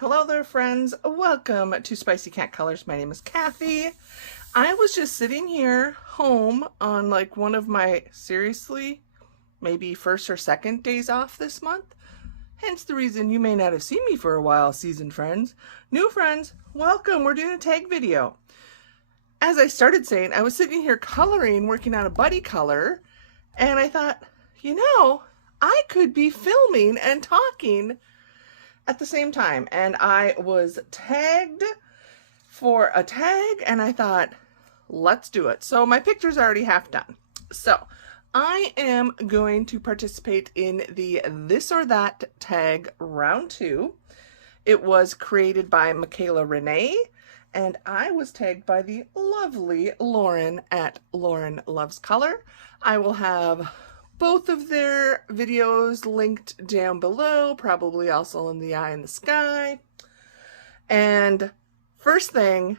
Hello there, friends. Welcome to Spicy Cat Colors. My name is Kathy. I was just sitting here home on like one of my seriously maybe first or second days off this month. Hence the reason you may not have seen me for a while, seasoned friends. New friends, welcome. We're doing a tag video. As I started saying, I was sitting here coloring, working on a buddy color, and I thought, you know, I could be filming and talking at the same time. And I was tagged for a tag, and I thought, let's do it. So my picture's already half done. So I am going to participate in the This or That tag round 2. It was created by Michaela Renee, and I was tagged by the lovely Lauren at Lauren Loves Color. I will have both of their videos linked down below, probably also in the eye in the sky. And first thing,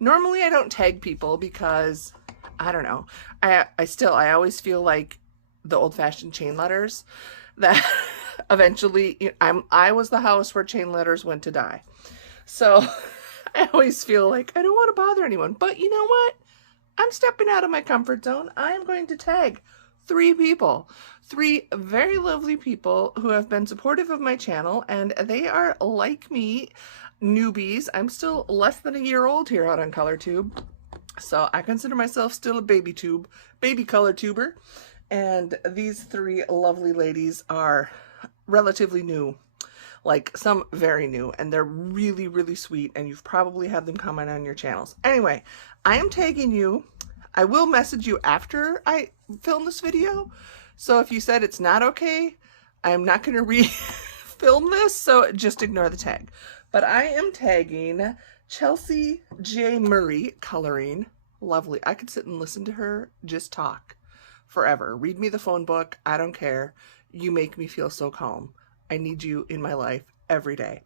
normally I don't tag people because, I don't know, I always feel like the old-fashioned chain letters that eventually, I was the house where chain letters went to die. So I always feel like I don't want to bother anyone. But you know what? I'm stepping out of my comfort zone. I am going to tag 3 people, 3 very lovely people who have been supportive of my channel, and they are like me, newbies. I'm still less than a year old here out on ColorTube, so I consider myself still a baby color tuber, and these 3 lovely ladies are relatively new, like some very new, and they're really, really sweet, and you've probably had them comment on your channels. Anyway, I am tagging you. I will message you after I film this video. So if you said it's not okay, I'm not going to re-film this, so just ignore the tag. But I am tagging Chelsea J. Murray Coloring. Lovely. I could sit and listen to her just talk forever. Read me the phone book. I don't care. You make me feel so calm. I need you in my life every day.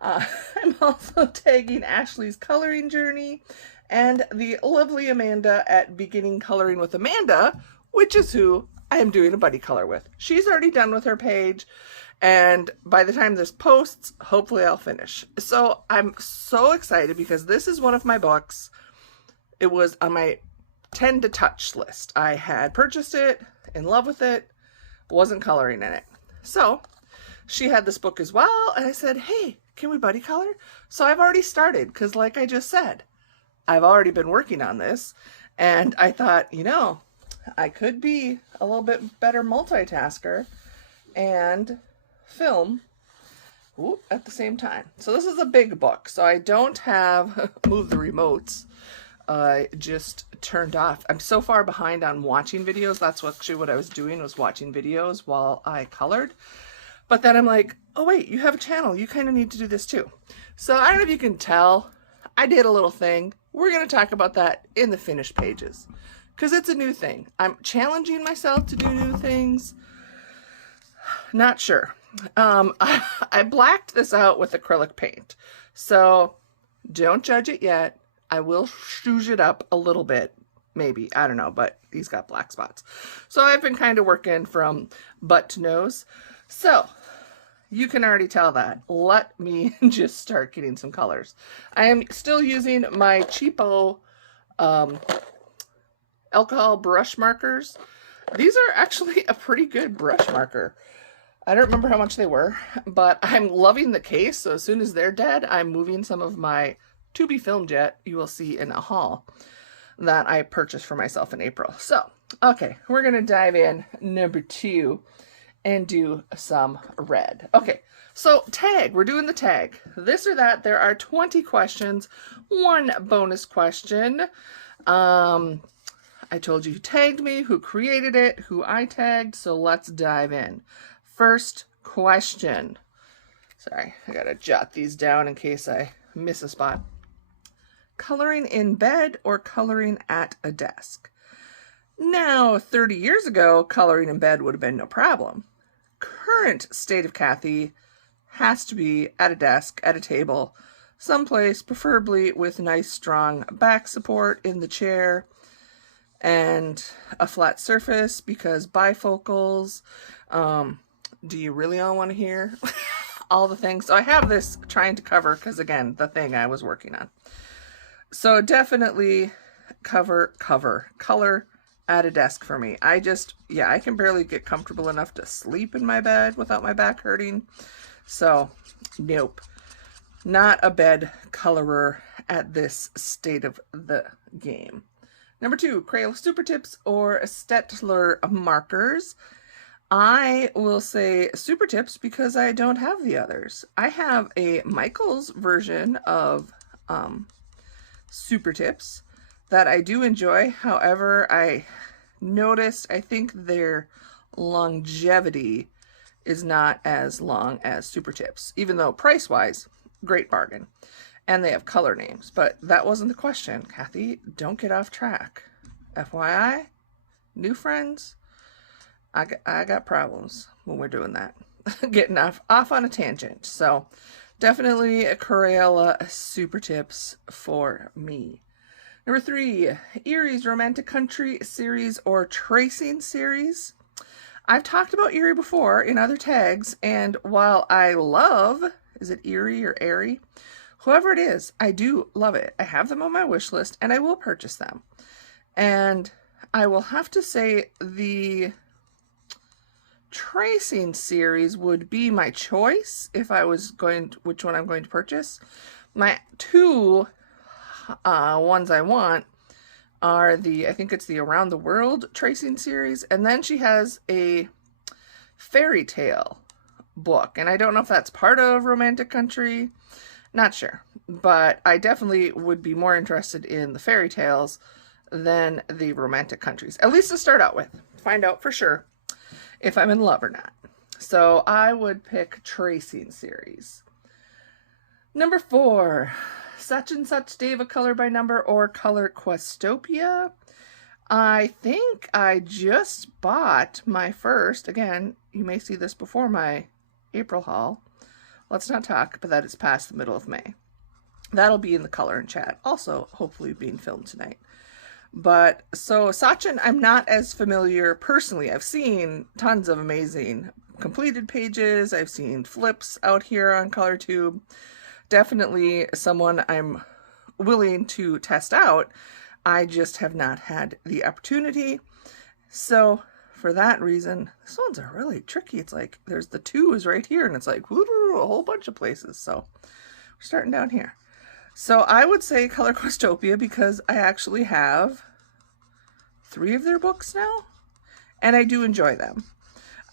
I'm also tagging Ashley's Coloring Journey and the lovely Amanda at Beginning Coloring with Amanda, which is who I am doing a buddy color with. She's already done with her page, and by the time this posts, hopefully I'll finish. So I'm so excited because this is one of my books. It was on my 10 to touch list. I had purchased it, in love with it, wasn't coloring in it. So she had this book as well, and I said, hey, can we buddy color? So I've already started, because like I just said, I've already been working on this, and I thought, you know, I could be a little bit better multitasker and film at the same time. So this is a big book, so I don't have, move the remotes, just turned off. I'm so far behind on watching videos. That's actually what I was doing, was watching videos while I colored. But then I'm like, oh wait, you have a channel. You kind of need to do this too. So I don't know if you can tell, I did a little thing. We're going to talk about that in the finished pages, because it's a new thing. I'm challenging myself to do new things. Not sure. I blacked this out with acrylic paint, so don't judge it yet. I will shooge it up a little bit, maybe. I don't know, but he's got black spots. So I've been kind of working from butt to nose. So you can already tell that. Let me just start getting some colors. I am still using my cheapo alcohol brush markers. These are actually a pretty good brush marker. I don't remember how much they were, but I'm loving the case. So as soon as they're dead, I'm moving some of my to be filmed yet. You will see in a haul that I purchased for myself in April. So, okay, we're going to dive in number 2 and do some red. Okay, so tag, we're doing the tag. This or that, there are 20 questions, 1 bonus question. I told you who tagged me, who created it, who I tagged, so let's dive in. First question. Sorry, I gotta jot these down in case I miss a spot. Coloring in bed or coloring at a desk? Now, 30 years ago, coloring in bed would have been no problem. Current state of Kathy has to be at a desk, at a table, someplace, preferably with nice strong back support in the chair and a flat surface, because bifocals, do you really all want to hear? all the things. So I have this trying to cover, because again, the thing I was working on. So definitely color at a desk for me. I can barely get comfortable enough to sleep in my bed without my back hurting. So nope, not a bed colorer at this state of the game. Number 2, Crayola Super Tips or Staedtler markers. I will say Super Tips because I don't have the others. I have a Michael's version of Super Tips that I do enjoy. However, I noticed I think their longevity is not as long as Super Tips, even though price-wise, great bargain. And they have color names, but that wasn't the question. Kathy, don't get off track. FYI, new friends, I got problems when we're doing that. Getting off on a tangent. So definitely a Crayola Super Tips for me. Number 3, Erie's Romantic Country series or Tracing series. I've talked about Eriy before in other tags, and while I love, is it Eriy or Eriy? Whoever it is, I do love it. I have them on my wish list, and I will purchase them. And I will have to say the Tracing series would be my choice if I was going to, which one I'm going to purchase. My 2 ones I want are I think it's the Around the World Tracing series, and then she has a fairy tale book, and I don't know if that's part of Romantic Country, not sure, but I definitely would be more interested in the fairy tales than the Romantic Countries, at least to start out with, find out for sure if I'm in love or not. So I would pick Tracing series. Number 4, Sachin Sachdeva color by number or color Questopia. I think I just bought my first, again, you may see this before my April haul. Let's not talk, but that is past the middle of May. That'll be in the color and chat, also hopefully being filmed tonight. But so Sachin, I'm not as familiar personally. I've seen tons of amazing completed pages. I've seen flips out here on ColorTube. Definitely someone I'm willing to test out. I just have not had the opportunity. So for that reason, this one's a really tricky. It's like there's the 2 is right here, and it's like woo, a whole bunch of places. So we're starting down here. So I would say color Questopia because I actually have 3 of their books now, and I do enjoy them.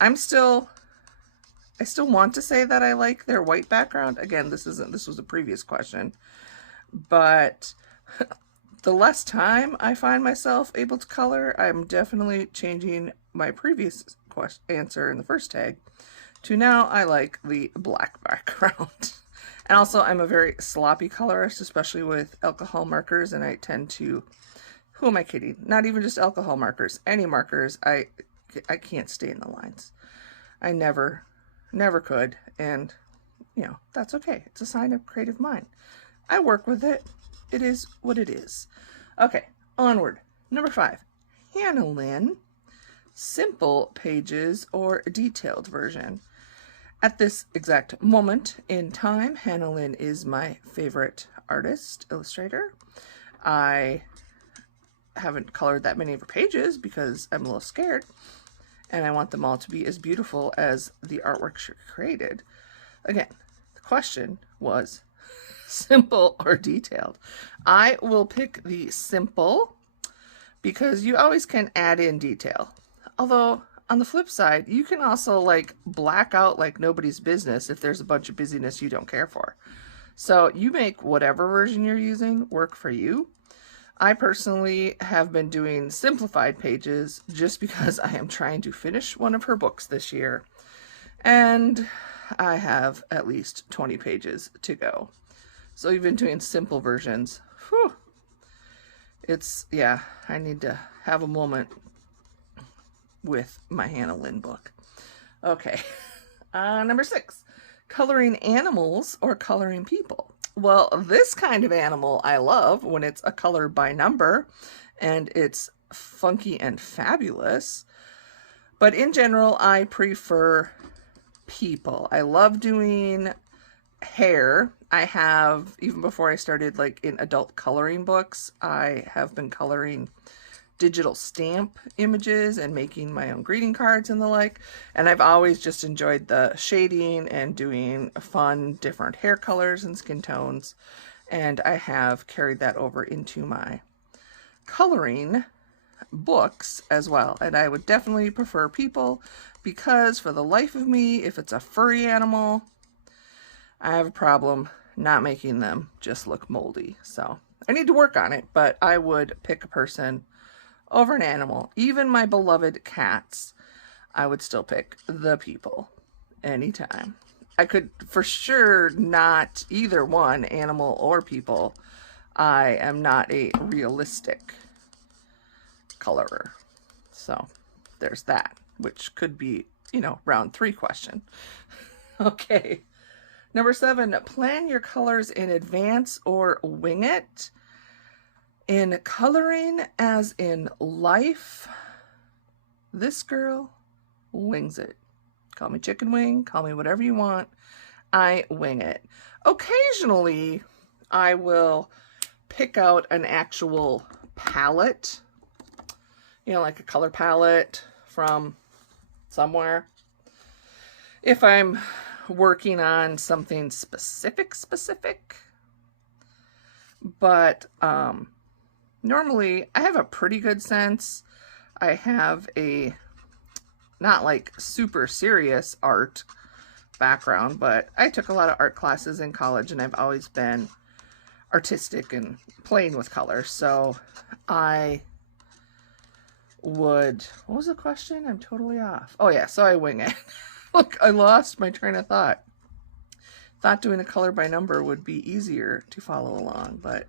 I still want to say that I like their white background. Again, this was a previous question, but the less time I find myself able to color, I'm definitely changing my previous answer in the first tag to now I like the black background. And also, I'm a very sloppy colorist, especially with alcohol markers, and I tend to, who am I kidding? Not even just alcohol markers, any markers, I can't stay in the lines. I never could, and, you know, that's okay. It's a sign of creative mind. I work with it. It is what it is. Okay, onward. Number 5, Hannah Lynn, simple pages or detailed version. At this exact moment in time, Hannah Lynn is my favorite artist, illustrator. I haven't colored that many of her pages because I'm a little scared, and I want them all to be as beautiful as the artwork she created. Again, the question was simple or detailed. I will pick the simple because you always can add in detail. Although, on the flip side, you can also like black out like nobody's business if there's a bunch of busyness you don't care for. So you make whatever version you're using work for you. I personally have been doing simplified pages just because I am trying to finish one of her books this year. And I have at least 20 pages to go. So you've been doing simple versions. Whew. Yeah, I need to have a moment with my Hannah Lynn book. Okay, number 6, coloring animals or coloring people. Well, this kind of animal I love when it's a color by number and it's funky and fabulous. But in general, I prefer people. I love doing hair. I have, even before I started like in adult coloring books, I have been coloring digital stamp images and making my own greeting cards and the like. And I've always just enjoyed the shading and doing fun different hair colors and skin tones. And I have carried that over into my coloring books as well. And I would definitely prefer people, because for the life of me, if it's a furry animal, I have a problem not making them just look moldy. So I need to work on it, but I would pick a person over an animal. Even my beloved cats, I would still pick the people anytime. I could for sure not either one, animal or people. I am not a realistic colorer. So there's that, which could be, you know, round 3 question. Okay. Number 7, plan your colors in advance or wing it. In coloring, as in life, this girl wings it. Call me chicken wing, call me whatever you want. I wing it. Occasionally, I will pick out an actual palette, you know, like a color palette from somewhere. If I'm working on something specific, but normally I have a pretty good sense. I have a not like super serious art background, but I took a lot of art classes in college and I've always been artistic and playing with color. So I would, what was the question? I'm totally off. Oh yeah, so I wing it. Look, I lost my train of thought. Thought doing a color by number would be easier to follow along, but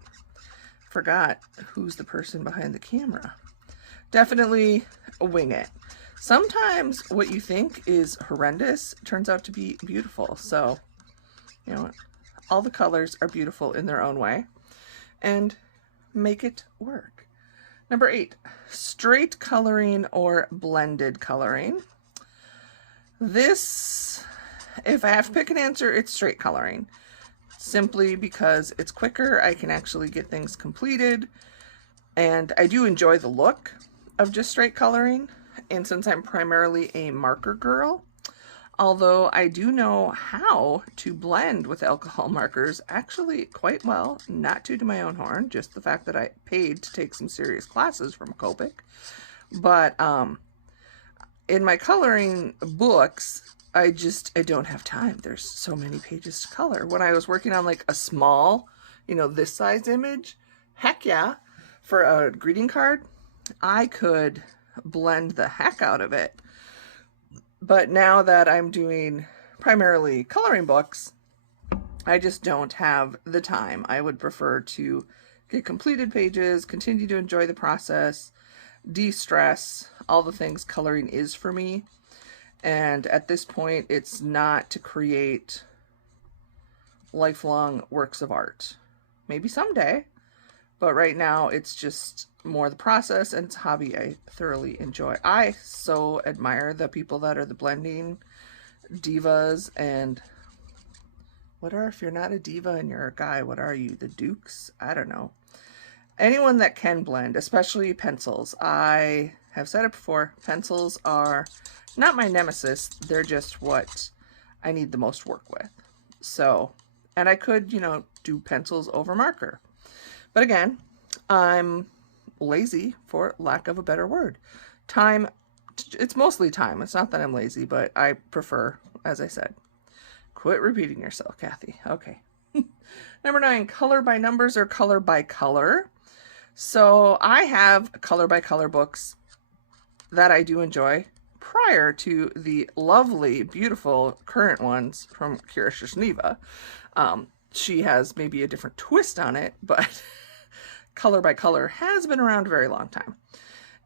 forgot who's the person behind the camera. Definitely wing it. Sometimes what you think is horrendous turns out to be beautiful. So, you know, all the colors are beautiful in their own way, and make it work. Number 8, straight coloring or blended coloring. This, if I have to pick an answer, it's straight coloring. Simply because it's quicker, I can actually get things completed, and I do enjoy the look of just straight coloring. And since I'm primarily a marker girl, although I do know how to blend with alcohol markers actually quite well, not to my own horn, just the fact that I paid to take some serious classes from Copic. But in my coloring books, I don't have time. There's so many pages to color. When I was working on like a small, you know, this size image, heck yeah, for a greeting card, I could blend the heck out of it. But now that I'm doing primarily coloring books, I just don't have the time. I would prefer to get completed pages, continue to enjoy the process, de-stress, all the things coloring is for me. And at this point, it's not to create lifelong works of art. Maybe someday, but right now it's just more the process, and it's a hobby I thoroughly enjoy. I so admire the people that are the blending divas, and if you're not a diva and you're a guy, what are you? The dukes? I don't know. Anyone that can blend, especially pencils. I have said it before, pencils are not my nemesis. They're just what I need the most work with. So, and I could, you know, do pencils over marker. But again, I'm lazy, for lack of a better word. Time, it's mostly time. It's not that I'm lazy, but I prefer, as I said. Quit repeating yourself, Kathy. Okay. Number 9, color by numbers or color by color. So I have color by color books that I do enjoy prior to the lovely, beautiful current ones from Sachdeva. She has maybe a different twist on it, but color by color has been around a very long time.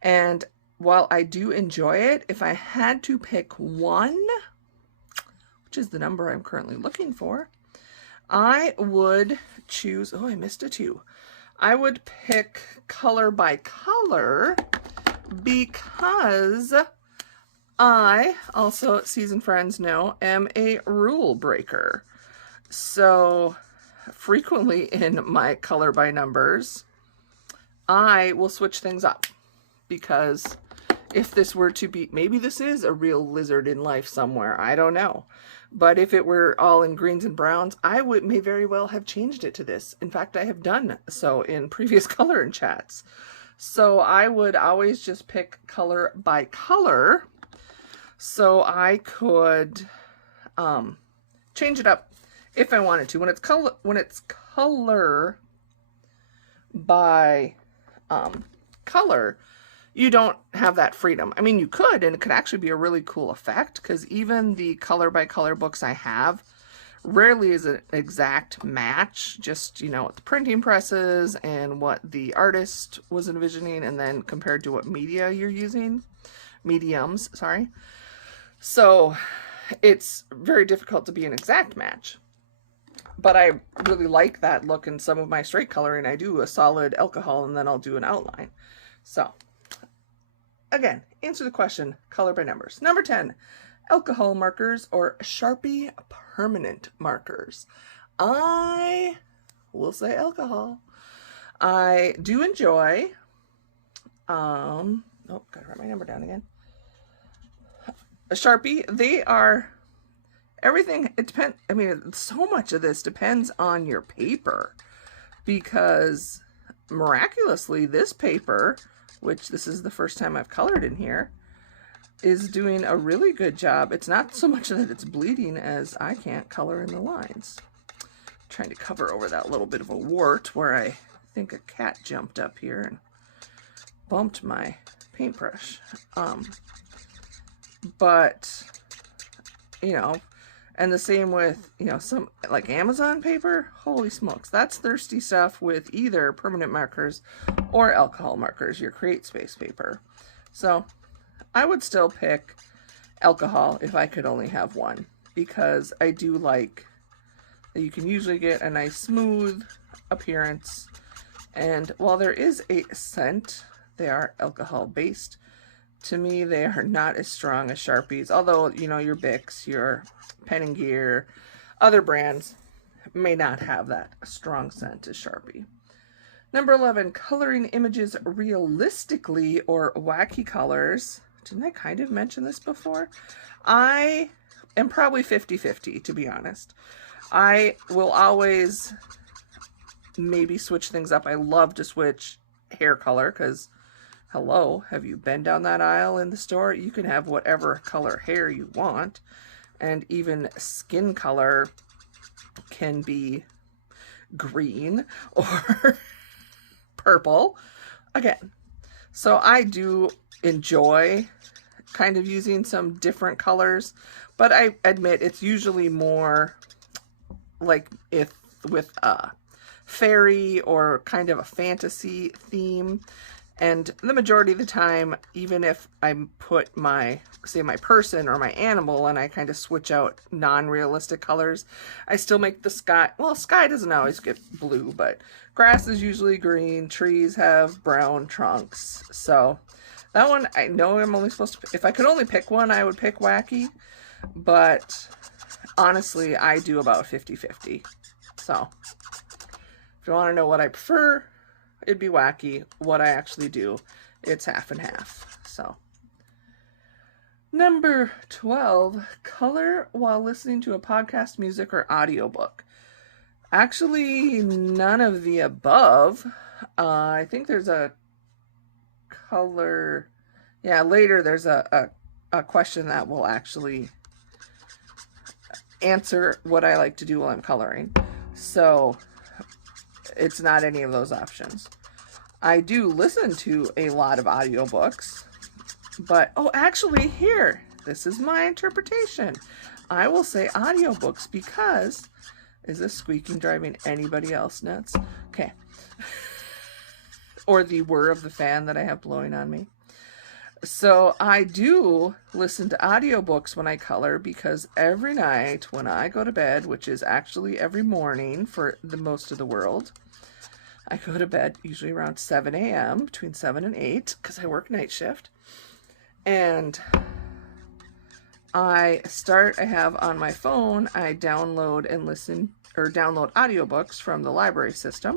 And while I do enjoy it, if I had to pick one, which is the number I'm currently looking for, I would choose, oh, I missed a 2. I would pick color by color because I also, seasoned friends know, am a rule breaker. So frequently in my color by numbers, I will switch things up, because if this were to be, maybe this is a real lizard in life somewhere, I don't know. But if it were all in greens and browns, I may very well have changed it to this. In fact, I have done so in previous color and chats. So I would always just pick color by color, so I could change it up if I wanted to. When it's color by color, you don't have that freedom. I mean, you could, and it could actually be a really cool effect, because even the color by color books I have rarely is an exact match, just, you know, what the printing presses and what the artist was envisioning, and then compared to what media you're using, mediums, sorry. So it's very difficult to be an exact match. But I really like that look in some of my straight coloring. I do a solid alcohol and then I'll do an outline. So again, answer the question, color by numbers. Number 10, alcohol markers or Sharpie permanent markers. I will say alcohol. I do enjoy, gotta write my number down again. A Sharpie, they are, everything, it depends, I mean, so much of this depends on your paper, because miraculously this paper, which this is the first time I've colored in here, is doing a really good job. It's not so much that it's bleeding as I can't color in the lines. I'm trying to cover over that little bit of a wart where I think a cat jumped up here and bumped my paintbrush. But, you know, and the same with, you know, some like Amazon paper, holy smokes, that's thirsty stuff with either permanent markers or alcohol markers, your Create Space paper. So I would still pick alcohol if I could only have one, because I do like that you can usually get a nice smooth appearance. And while there is a scent, they are alcohol based. To me, they are not as strong as Sharpies, although, you know, your Bics, your Pen and Gear, other brands may not have that strong scent as Sharpie. Number 11, coloring images realistically or Wacky colors. Didn't I kind of mention this before? I am probably 50-50, to be honest. I will always maybe switch things up. I love to switch hair color, because hello, have you been down that aisle in the store? You can have whatever color hair you want, and even skin color can be green or purple. Again, so I do enjoy kind of using some different colors, but I admit it's usually more like if with a fairy or kind of a fantasy theme. And the majority of the time, even if I put my, say, my person or my animal and I kind of switch out non-realistic colors, I still make the sky, well, sky doesn't always get blue, but grass is usually green, trees have brown trunks. So that one, I know I'm only supposed to, if I could only pick one, I would pick Wacky, but honestly, I do about 50-50. So if you want to know what I prefer, it'd be Wacky. What I actually do, it's half and half. So number 12, color while listening to a podcast, music, or audiobook. Actually, none of the above. I think there's a color, yeah, later there's a question that will actually answer what I like to do while I'm coloring. So it's not any of those options. I do listen to a lot of audiobooks, but, oh, actually here, this is my interpretation. I will say audiobooks because, is this squeaking driving anybody else nuts? Okay. Or the whir of the fan that I have blowing on me. So I do listen to audiobooks when I color, because every night when I go to bed, which is actually every morning for the most of the world, I go to bed usually around 7 a.m., between 7 and 8, because I work night shift. And I have on my phone, I download and listen or download audiobooks from the library system.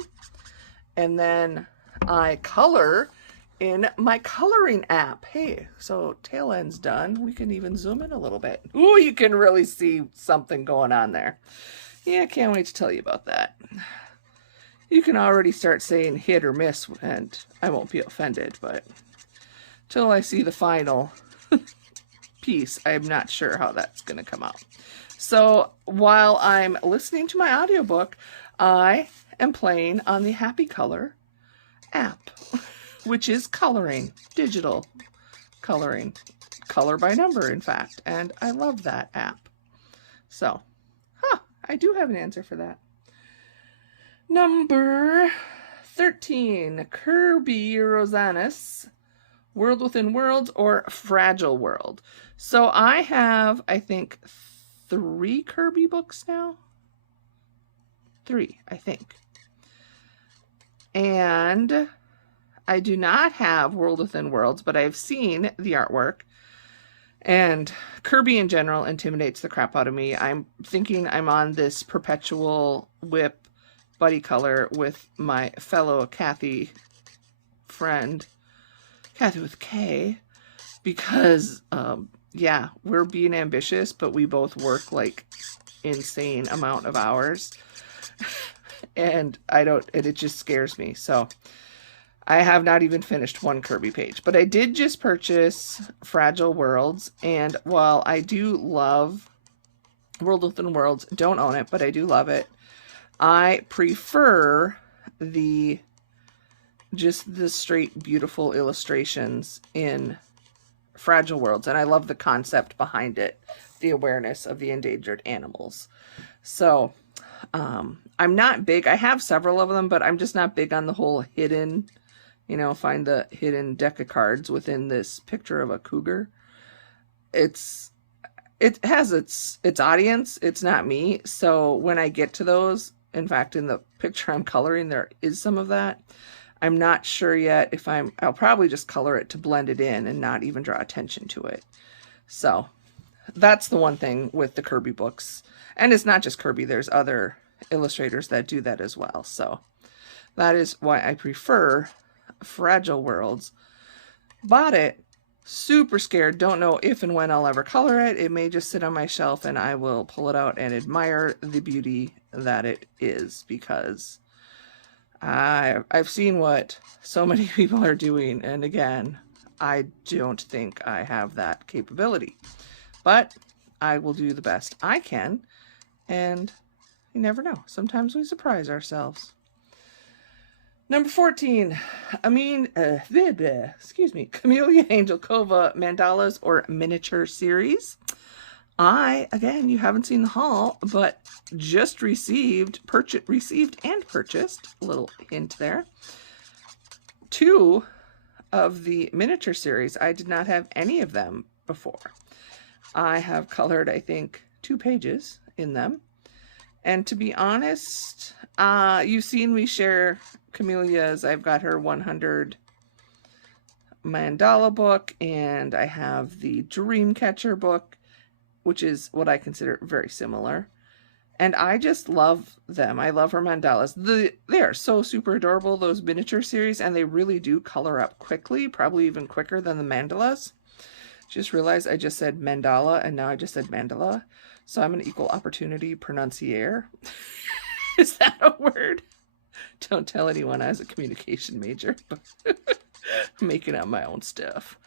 And then I color in my coloring app. Hey, so tail end's done. We can even zoom in a little bit. Ooh, you can really see something going on there. Yeah, can't wait to tell you about that. You can already start saying hit or miss, and I won't be offended, but till I see the final piece, I'm not sure how that's going to come out. So while I'm listening to my audiobook, I am playing on the Happy Color app, which is coloring, digital coloring, color by number, in fact. And I love that app. So, I do have an answer for that. Number 13, Kirby Rosanis, World Within Worlds or Fragile World. So I have, I think, 3 Kirby books now. 3, I think. And I do not have World Within Worlds, but I've seen the artwork. And Kirby in general intimidates the crap out of me. I'm thinking I'm on this perpetual whip buddy color with my fellow Kathy friend, Kathy with K, because yeah, we're being ambitious, but we both work like insane amount of hours. And it just scares me. So I have not even finished one Kirby page, but I did just purchase Fragile Worlds. And while I do love World Within Worlds, don't own it, but I do love it. I prefer just the straight beautiful illustrations in Fragile Worlds. And I love the concept behind it, the awareness of the endangered animals. So I'm not big. I have several of them, but I'm just not big on the whole hidden, find the hidden deck of cards within this picture of a cougar. It has its audience. It's not me. So when I get to those, in fact, in the picture I'm coloring, there is some of that. I'm not sure yet if I'll probably just color it to blend it in and not even draw attention to it. So that's the one thing with the Kirby books. And it's not just Kirby. There's other illustrators that do that as well. So that is why I prefer Fragile Worlds. Bought it, super scared, don't know if and when I'll ever color it. It may just sit on my shelf and I will pull it out and admire the beauty that it is, because I've seen what so many people are doing, and again, I don't think I have that capability, but I will do the best I can, and you never know. Sometimes we surprise ourselves. Number 14, Camellia Angelkova Mandalas or Miniature Series. Again, you haven't seen the haul, but just received and purchased, a little hint there, 2 of the miniature series. I did not have any of them before. I have colored, I think, 2 pages in them. And to be honest, you've seen me share Camellia's. I've got her 100 mandala book, and I have the Dreamcatcher book, which is what I consider very similar. And I just love them. I love her mandalas. They are so super adorable, those miniature series, and they really do color up quickly, probably even quicker than the mandalas. Just realized I just said mandala, and now I just said mandala. So I'm an equal opportunity pronuncier. Is that a word? Don't tell anyone I was a communication major, but I'm making up my own stuff.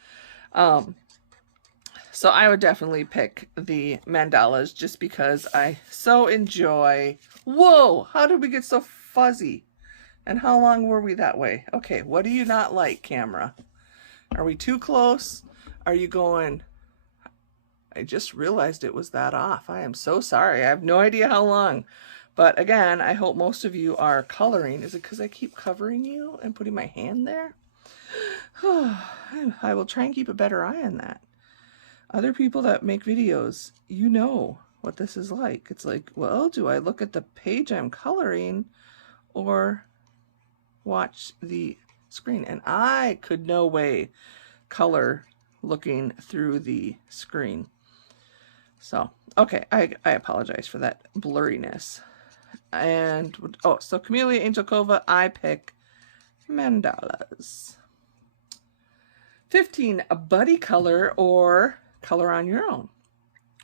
So I would definitely pick the mandalas just because I so enjoy... Whoa! How did we get so fuzzy? And how long were we that way? Okay, what do you not like, camera? Are we too close? Are you going... I just realized it was that off. I am so sorry. I have no idea how long. But again, I hope most of you are coloring. Is it because I keep covering you and putting my hand there? I will try and keep a better eye on that. Other people that make videos, you know what this is like. It's like, well, do I look at the page I'm coloring or watch the screen? And I could no way color looking through the screen. So, okay, I apologize for that blurriness. And, oh, so Camellia Angelkova, I pick mandalas. 15, a buddy color or color on your own.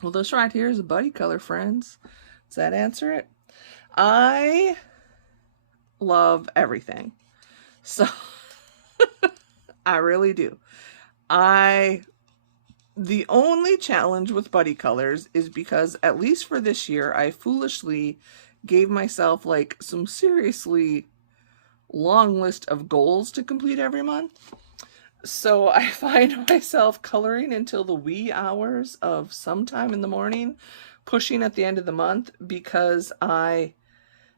Well, this right here is a buddy color, friends. Does that answer it? I love everything. So, I really do. The only challenge with buddy colors is because, at least for this year, I foolishly gave myself like some seriously long list of goals to complete every month. So I find myself coloring until the wee hours of sometime in the morning, pushing at the end of the month because I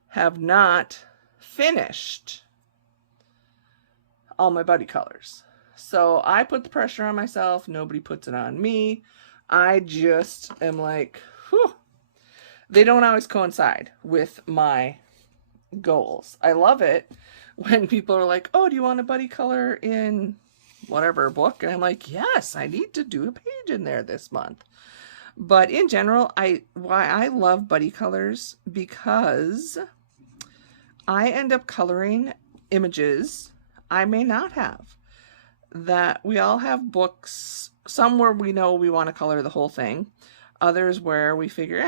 have not finished all my buddy colors. So I put the pressure on myself. Nobody puts it on me. I just am like, whew. They don't always coincide with my goals. I love it when people are like, oh, do you want a buddy color in whatever book? And I'm like, yes, I need to do a page in there this month. But in general, why I love buddy colors, because I end up coloring images I may not have. That we all have books, some where we know we want to color the whole thing, others where we figure,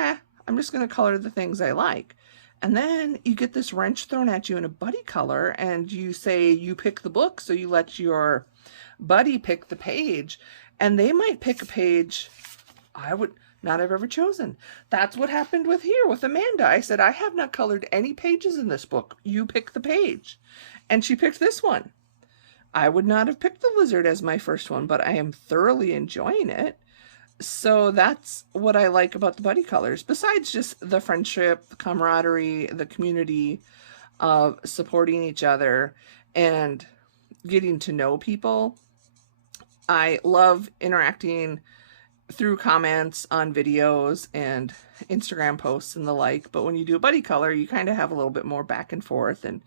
I'm just going to color the things I like. And then you get this wrench thrown at you in a buddy color, and you say you pick the book, so you let your buddy pick the page, and they might pick a page I would not have ever chosen. That's what happened with Amanda. I said, I have not colored any pages in this book. You pick the page. And she picked this one. I would not have picked the lizard as my first one, but I am thoroughly enjoying it. So that's what I like about the buddy colors, besides just the friendship, the camaraderie, the community of supporting each other and getting to know people. I love interacting through comments on videos and Instagram posts and the like, but when you do a buddy color, you kind of have a little bit more back and forth and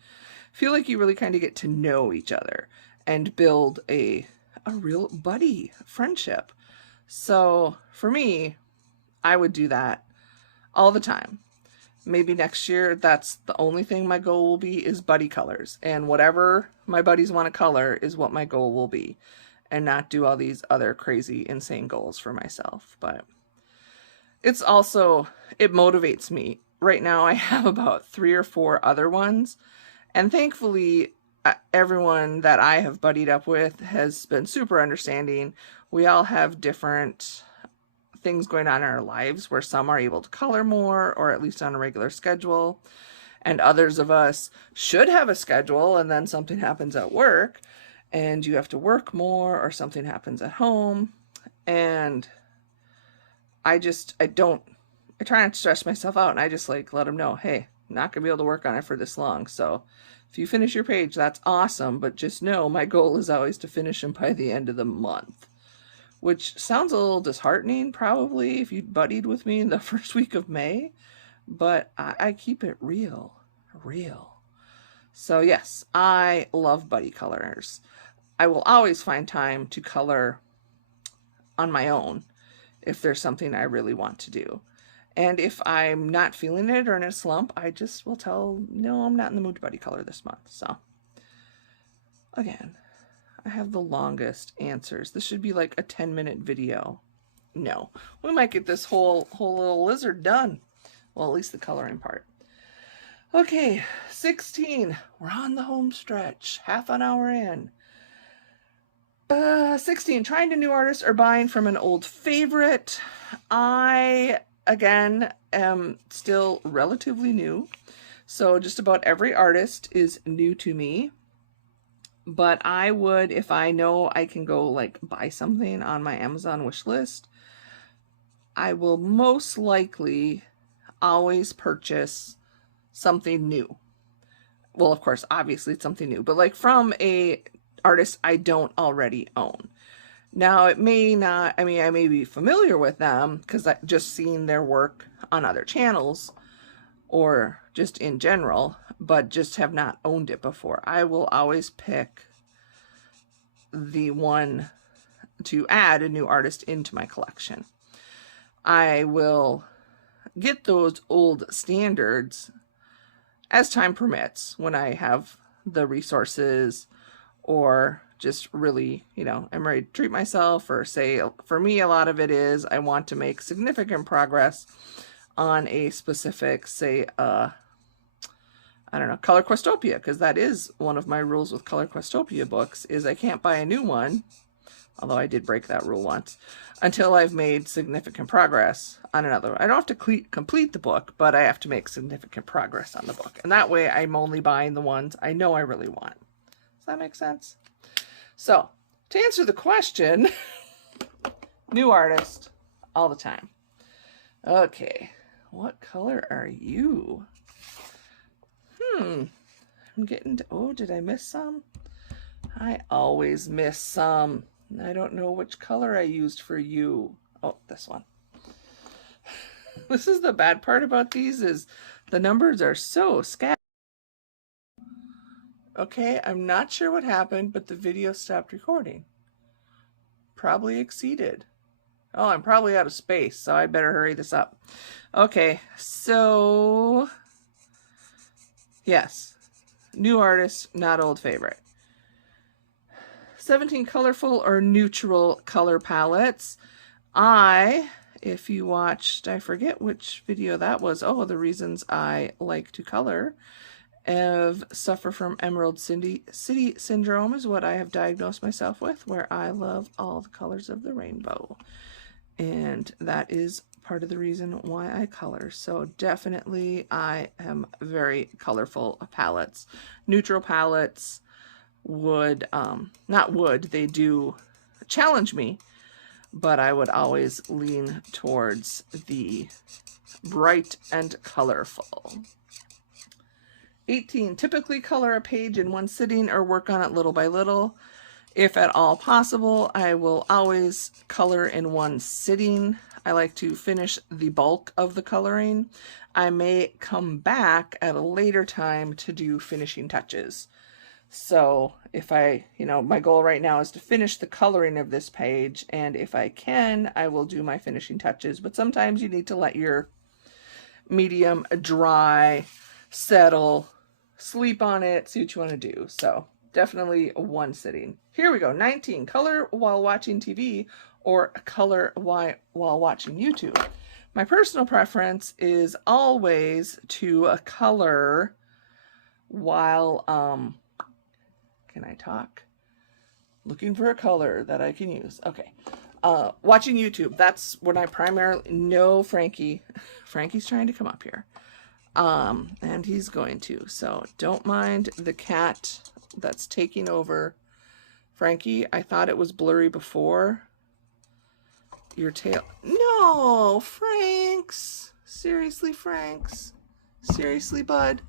feel like you really kind of get to know each other and build a real buddy friendship. So for me, I would do that all the time. Maybe next year, that's the only thing my goal will be, is buddy colors. And whatever my buddies want to color is what my goal will be. And not do all these other crazy, insane goals for myself. But it's also, it motivates me. Right now, I have about 3 or 4 other ones. And thankfully, everyone that I have buddied up with has been super understanding. We all have different things going on in our lives where some are able to color more, or at least on a regular schedule. And others of us should have a schedule, and then something happens at work and you have to work more, or something happens at home. And I try not to stress myself out, and I just like let them know, hey, I'm not gonna be able to work on it for this long. So if you finish your page, that's awesome, but just know my goal is always to finish them by the end of the month. Which sounds a little disheartening, probably, if you buddied with me in the first week of May, but I keep it real. So yes, I love buddy colors. I will always find time to color on my own if there's something I really want to do. And if I'm not feeling it or in a slump, I just will tell, no, I'm not in the mood to buddy color this month. So again, I have the longest answers. This should be like a 10-minute video. No, we might get this whole little lizard done. Well, at least the coloring part. Okay, 16. We're on the home stretch. Half an hour in. 16. Trying a new artist or buying from an old favorite. I, again, am still relatively new. So just about every artist is new to me. But I would, if I know I can go like buy something on my Amazon wish list, I will most likely always purchase something new. Well, of course, obviously it's something new, but like from a artist I don't already own. Now, it may not, I mean, I may be familiar with them because I've just seen their work on other channels or just in general, but just have not owned it before. I will always pick the one to add a new artist into my collection. I will get those old standards as time permits, when I have the resources, or just really, you know, I'm ready to treat myself, or say, for me, a lot of it is I want to make significant progress on a specific, say, I don't know, Color Questopia, because that is one of my rules with Color Questopia books, is I can't buy a new one, although I did break that rule once, until I've made significant progress on another one. I don't have to complete the book, but I have to make significant progress on the book. And that way I'm only buying the ones I know I really want. Does that make sense? So, to answer the question, new artist all the time. Okay, what color are you? I'm getting to, oh, did I miss some? I always miss some. I don't know which color I used for you. Oh, this one. This is the bad part about these, is the numbers are so scattered. Okay, I'm not sure what happened, but the video stopped recording. Probably exceeded. Oh, I'm probably out of space, so I better hurry this up. Okay, so yes, new artist, not old favorite. 17 colorful or neutral color palettes. If you watched, I forget which video that was. Oh, the reasons I like to color. Suffer from Emerald City Syndrome is what I have diagnosed myself with, where I love all the colors of the rainbow. And that is part of the reason why I color. So definitely I am very colorful palettes. Neutral palettes they do challenge me, but I would always lean towards the bright and colorful. 18, typically color a page in one sitting or work on it little by little. If at all possible, I will always color in one sitting. I like to finish the bulk of the coloring. I may come back at a later time to do finishing touches. So if my goal right now is to finish the coloring of this page, and if I can, I will do my finishing touches. But sometimes you need to let your medium dry, settle, sleep on it, see what you want to do. So definitely one sitting. Here we go. 19, color while watching TV or color while watching YouTube. My personal preference is always to color while, can I talk? Looking for a color that I can use. Okay. Watching YouTube. That's when I primarily, no, Frankie. Frankie's trying to come up here. And he's going to, so don't mind the cat that's taking over. Frankie, I thought it was blurry before. Your tail. No, Franks. Seriously, Franks. Seriously, bud.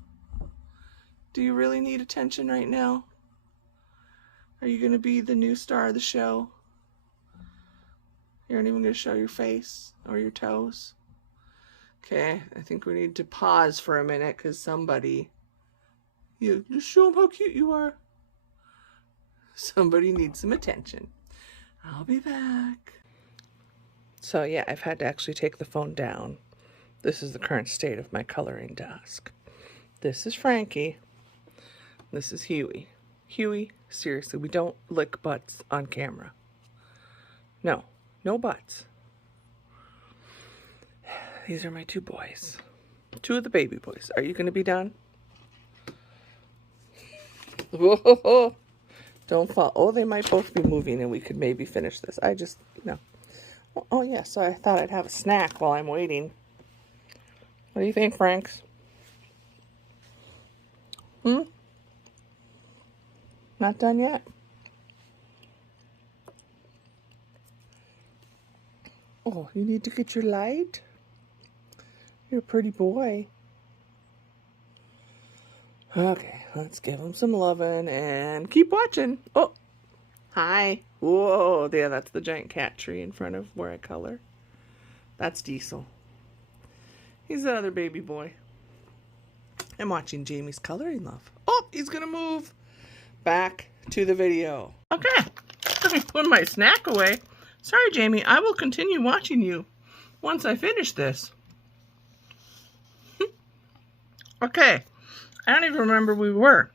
Do you really need attention right now? Are you going to be the new star of the show? You aren't even going to show your face or your toes? Okay, I think we need to pause for a minute because somebody, just show them how cute you are. Somebody needs some attention. I'll be back. So yeah, I've had to actually take the phone down. This is the current state of my coloring desk. This is Frankie. This is Huey. Huey, seriously, we don't lick butts on camera. No, no butts. These are my two boys. Two of the baby boys. Are you going to be done? Whoa, don't fall. Oh, they might both be moving and we could maybe finish this. Oh, yeah, so I thought I'd have a snack while I'm waiting. What do you think, Franks? Not done yet? Oh, you need to get your light? You're a pretty boy. Okay, let's give him some loving and keep watching. Oh, hi. Whoa, yeah, that's the giant cat tree in front of where I color. That's Diesel. He's the other baby boy. I'm watching Jamie's coloring love. Oh, he's gonna move back to the video. Okay, let me put my snack away. Sorry, Jamie, I will continue watching you. once I finish this. Okay, I don't even remember where we were.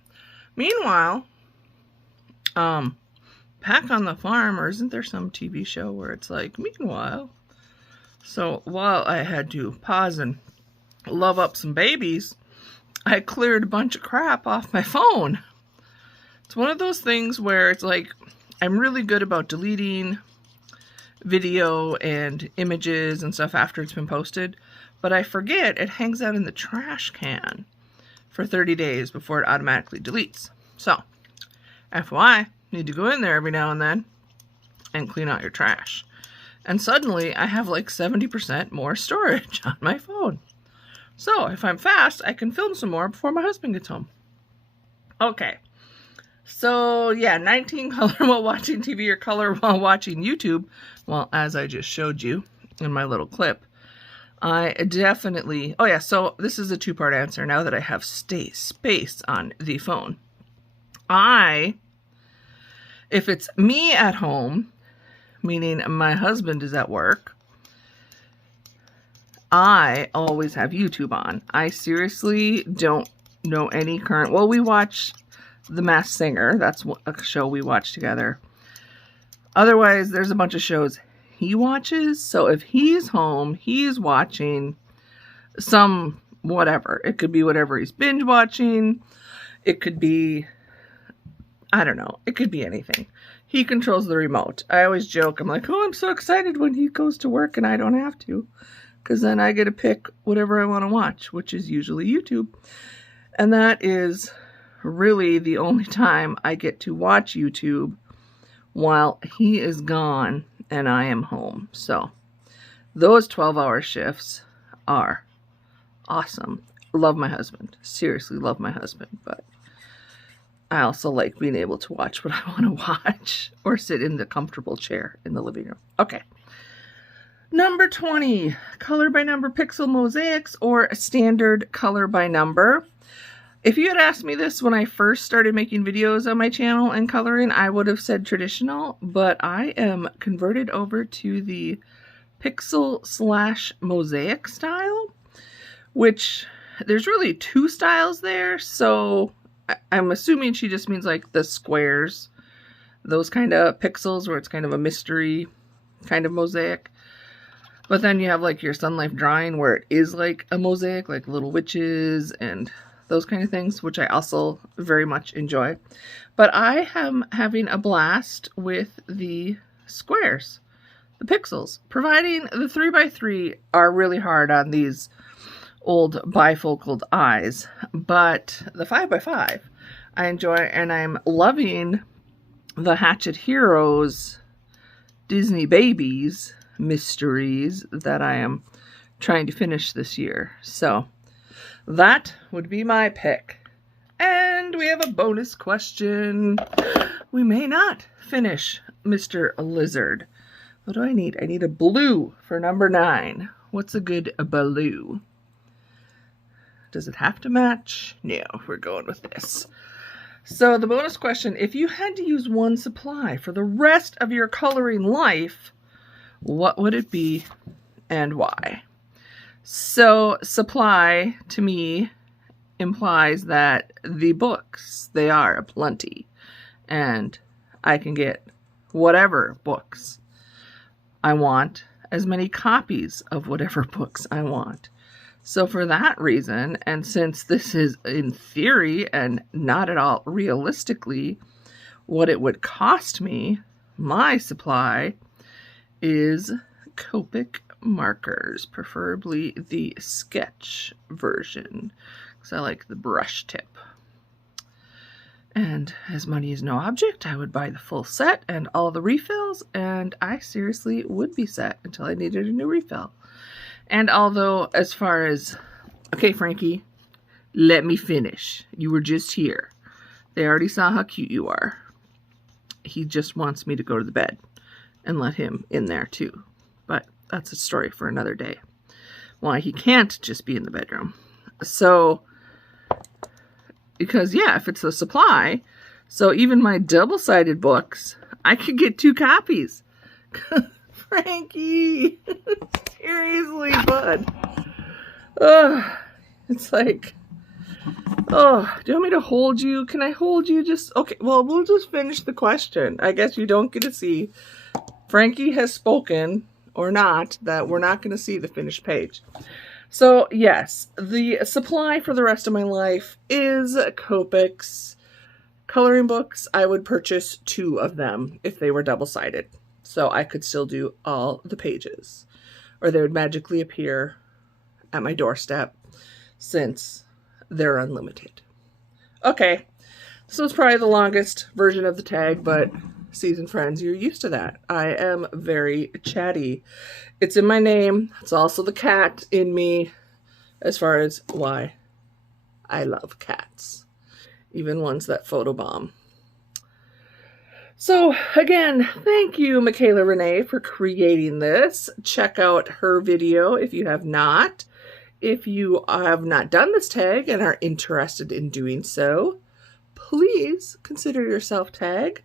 Meanwhile, Back on the Farm, or isn't there some TV show where it's like, meanwhile? So while I had to pause and love up some babies, I cleared a bunch of crap off my phone. It's one of those things where it's like, I'm really good about deleting video and images and stuff after it's been posted, but I forget it hangs out in the trash can for 30 days before it automatically deletes. So, FYI, need to go in there every now and then and clean out your trash. And suddenly I have like 70% more storage on my phone. So if I'm fast, I can film some more before my husband gets home. Okay. So yeah, 19 color while watching TV or color while watching YouTube. Well, as I just showed you in my little clip, I definitely, oh yeah, so this is a two-part answer now that I have space on the phone. If it's me at home, meaning my husband is at work, I always have YouTube on. I seriously don't know any current, well, we watch The Masked Singer. That's a show we watch together. Otherwise, there's a bunch of shows he watches. So if he's home, he's watching some whatever. It could be whatever he's binge watching. It could be, I don't know. It could be anything. He controls the remote. I always joke. I'm like, oh, I'm so excited when he goes to work and I don't have to. Because then I get to pick whatever I want to watch, which is usually YouTube. And that is really the only time I get to watch YouTube while he is gone and I am home. So those 12-hour shifts are awesome. Love my husband. Seriously, love my husband. But I also like being able to watch what I want to watch or sit in the comfortable chair in the living room. Okay. Number 20, color by number pixel mosaics or standard color by number. If you had asked me this when I first started making videos on my channel and coloring, I would have said traditional, but I am converted over to the pixel/mosaic style, which there's really two styles there. So I'm assuming she just means like the squares, those kind of pixels where it's kind of a mystery kind of mosaic. But then you have like your Sun Life drawing where it is like a mosaic, like little witches and those kind of things, which I also very much enjoy. But I am having a blast with the squares, the pixels, providing the 3x3 are really hard on these old bifocaled eyes, but the 5x5 I enjoy, and I'm loving the Hatchet Heroes Disney Babies mysteries that I am trying to finish this year. So that would be my pick. And we have a bonus question. We may not finish Mr. Lizard. What do I need? I need a blue for number 9. What's a good blue? Does it have to match? No, we're going with this. So the bonus question, if you had to use one supply for the rest of your coloring life, what would it be and why? So supply to me implies that the books, they are aplenty, and I can get whatever books I want, as many copies of whatever books I want. So for that reason, and since this is in theory and not at all realistically what it would cost me, my supply is Copic markers, preferably the sketch version, because I like the brush tip. And as money is no object, I would buy the full set and all the refills, and I seriously would be set until I needed a new refill. And although, as far as, okay, Frankie, let me finish. You were just here. They already saw how cute you are. He just wants me to go to the bed and let him in there too. But that's a story for another day. Why he can't just be in the bedroom. So, because yeah, if it's a supply, so even my double-sided books, I could get 2 copies. Frankie! Seriously, bud. Ugh. It's like, oh, do you want me to hold you? Can I hold you? Just, okay, well, we'll just finish the question. I guess you don't get to see. Frankie has spoken, or not, that we're not going to see the finished page. So, yes, the supply for the rest of my life is Copics coloring books. I would purchase 2 of them if they were double-sided, so I could still do all the pages, or they would magically appear at my doorstep since they're unlimited. Okay, this was probably the longest version of the tag, but seasoned friends, you're used to that. I am very chatty. It's in my name. It's also the cat in me, as far as why I love cats, even ones that photobomb. So again, thank you, Michaela Renee, for creating this. Check out her video if you have not. If you have not done this tag and are interested in doing so, please consider yourself tagged.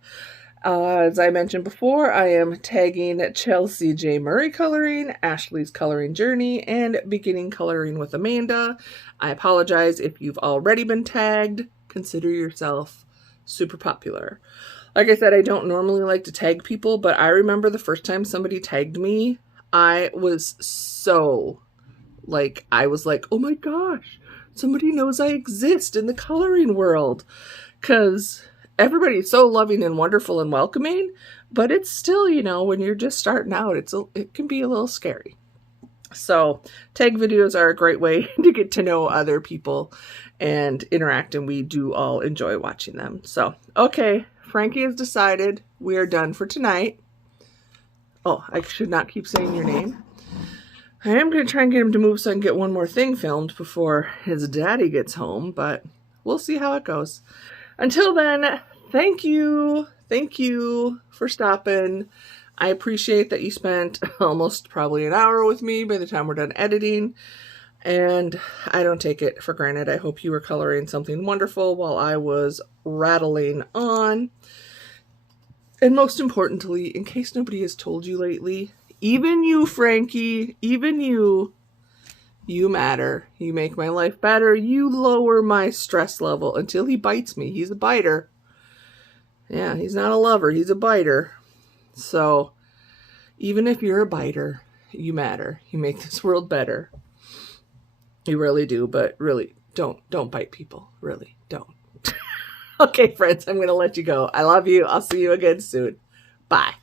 As I mentioned before, I am tagging Chelsea J. Murray Coloring, Ashley's Coloring Journey, and Beginning Coloring with Amanda. I apologize if you've already been tagged. Consider yourself super popular. Like I said, I don't normally like to tag people, but I remember the first time somebody tagged me, I was like, oh my gosh, somebody knows I exist in the coloring world. Because everybody's so loving and wonderful and welcoming, but it's still, you know, when you're just starting out, it can be a little scary. So tag videos are a great way to get to know other people and interact, and we do all enjoy watching them. So, okay, Frankie has decided we are done for tonight. Oh, I should not keep saying your name. I am going to try and get him to move so I can get one more thing filmed before his daddy gets home, but we'll see how it goes. Until then, thank you. Thank you for stopping. I appreciate that you spent almost probably an hour with me by the time we're done editing, and I don't take it for granted. I hope you were coloring something wonderful while I was rattling on. And most importantly, in case nobody has told you lately, even you, Frankie, even you matter. You make my life better. You lower my stress level until he bites me. He's a biter. Yeah, he's not a lover. He's a biter. So, even if you're a biter, you matter. You make this world better. You really do, but really, don't bite people. Really, don't. Okay, friends, I'm going to let you go. I love you. I'll see you again soon. Bye.